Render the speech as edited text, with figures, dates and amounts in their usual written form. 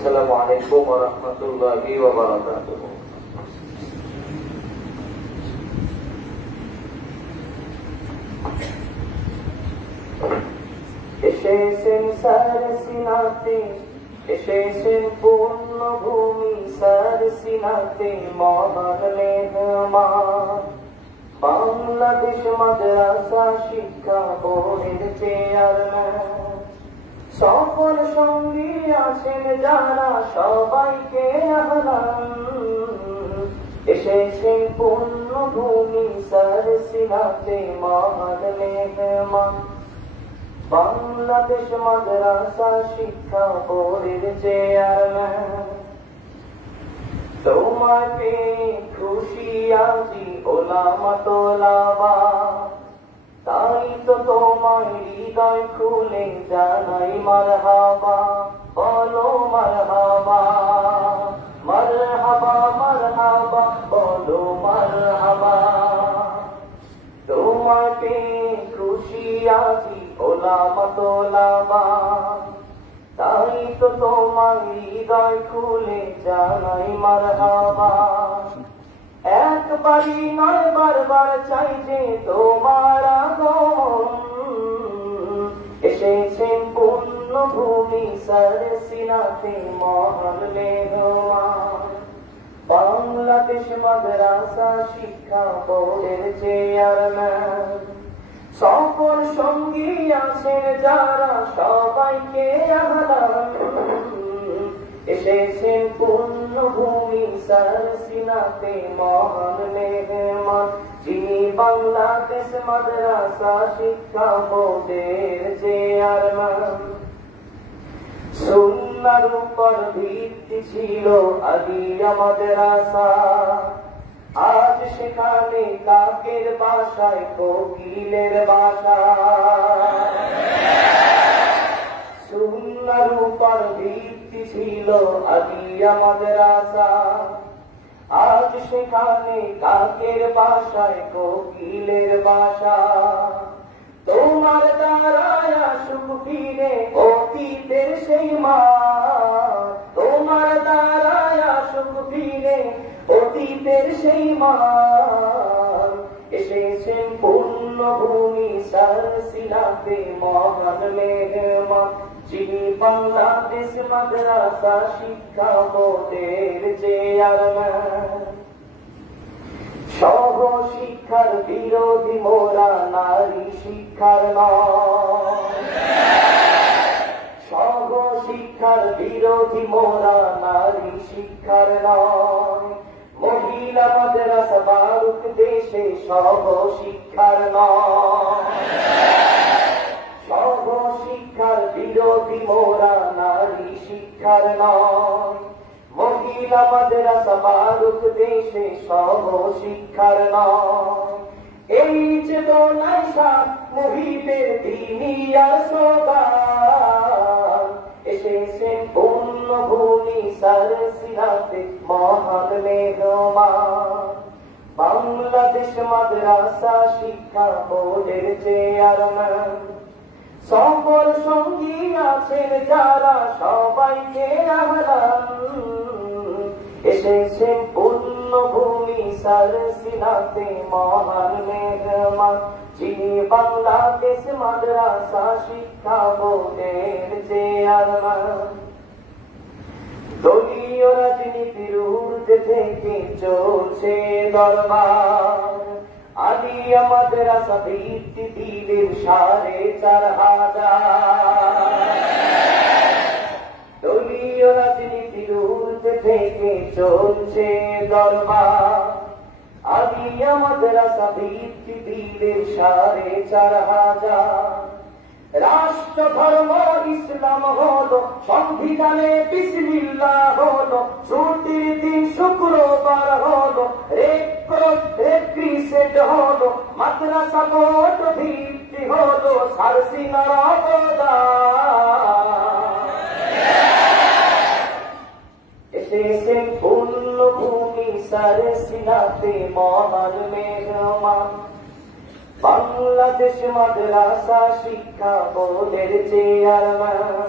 আসসালামু আলাইকুম ওয়া রাহমাতুল্লাহি ওয়া বারাকাতুহু। এসেছেন সারসিনাতে, এসেছেন পূর্ণভূমি সারসিনাতে, মহান মেহমান বাংলাদেশ মাদ্রাসা শিক্ষা বোর্ডের চেয়ারম্যান। সকল সঙ্গী আছেন যারা, সবাইকে আহ্বান। এসেছেন পূর্ণভূমি সারসিনাতে, মহান মেহমান বাংলাদেশ মাদ্রাসা শিক্ষা বোর্ডের চেয়ারম্যান। তোমার পেয়ে খুশি আজি ওলামা তোলাবা, তাই তো তোমার হৃদয় খুলে জানাই মারহাবা। বলো মারহাবা, মারহাবা মারহাবা, বলো মারহাবা। তোমার পেয়ে খুশি আজি ওলামা তোলাবা, তাই তো তোমার হৃদয় খুলে জানাই মারহাবা। একবারই নয় বারবার চাই যে তোমার আগমন। এসেছেন পূর্ণভূমি সারসিনাতে, মহান মেহমান বাংলাদেশ মাদ্রাসা শিক্ষা বোর্ডের চেয়ারম্যান। সকল সঙ্গী আছেন যারা, সবাইকে আহ্বান। এসেছেন পূর্ণভূমি সারসিনাতে, মহান মেহমান যিনি বাংলাদেশ মাদ্রাসা শিক্ষা বোর্ডের চেয়ারম্যান। সুন্নাহর উপর ভিত্তি ছিল আলিয়া মাদ্রাসা, আজ সেখানে কাকের বাসায় কোকিলের বাসা। সুন্নাহর উপর ভিত্তি ছিল আলিয়া মাদ্রাসা, আজ সেখানে কাকের বাসায় কোকিলের বাসা। তোমার দ্বারায় আসুক ফিরে অতীতের সেই মান, তোমার দ্বারায় আসুক ফিরে অতীতের সেই মান। এসেছেন পূর্ণভূমি সারসিনাতে, মহান মেহমান যিনি বাংলাদেশ মাদ্রাসা শিক্ষা বোর্ডের চেয়ারম্যান। সহ শিক্ষার বিরোধী মোরা, নারী শিক্ষার নয়। সহ শিক্ষার বিরোধী মোরা, নারী শিক্ষার নয়। মহিলা মাদ্রাসা বারুক দেশে, সহ শিক্ষার নয়। সহ শিক্ষার বিরোধী মোরা, নারী শিক্ষার নয়। মহিলা মাদ্রাসা বারুক দেশে, সহ শিক্ষার নয়। এই চেতনায় সাত মুহিতের দিনিয়া স্লোগান। এসেছেন পূর্ণভূমি সারসিনাতে, মহান মেহমান বাংলাদেশ মাদ্রাসা শিক্ষা বোর্ডের চেয়ারম্যান। সকল সঙ্গী আছেন যারা, সবাইকে আহ্বান। এসেছেন পূর্ণভূমি সারসিনাতে, মহান মেহমান যিনি বাংলাদেশ মাদ্রাসা শিক্ষা বোর্ডের চেয়ারম্যান। দলীয় রাজনীতির ঊর্ধ্বে থেকে চলছে দরবার, আলিয়া মাদ্রাসা ভিত্তি দিলেন ৪৫০০০। দলীয় রাজনীতির ঊর্ধ্বে থেকে চলছে দরবার, আলিয়া মাদ্রাসা ভিত্তি দিলেন ৪৫০০০। রাষ্ট্র ধর্ম ইসলাম হলো, সংবিধানে বিসমিল্লাহ হলো, ছুটির দিন শুক্রবার হলো, রেক্রিসেট হলো, মাদ্রাসা বোর্ড ভিত্তি হলো সারসিনার অবদান। এসেছেন পূর্ণভূমি সারসিনাতে, মহান মেহমান বাংলাদেশ মাদ্রাসা শিক্ষা বোর্ডের চেয়ারম্যান।